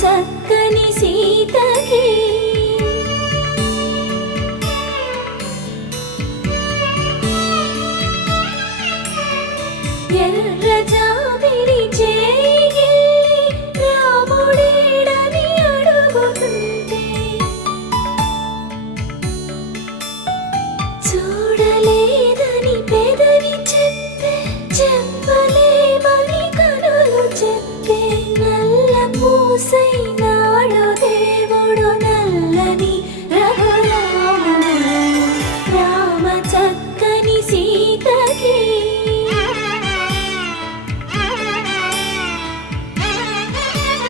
చక్కని సీతకి ఎర్ర జాబిలి చేయి రాముడేడని అడుగుతుంటే చూడలేదని పెదవి చెప్పే చెప్పలేమని కనులు చెప్పే నల్ల పూసైనా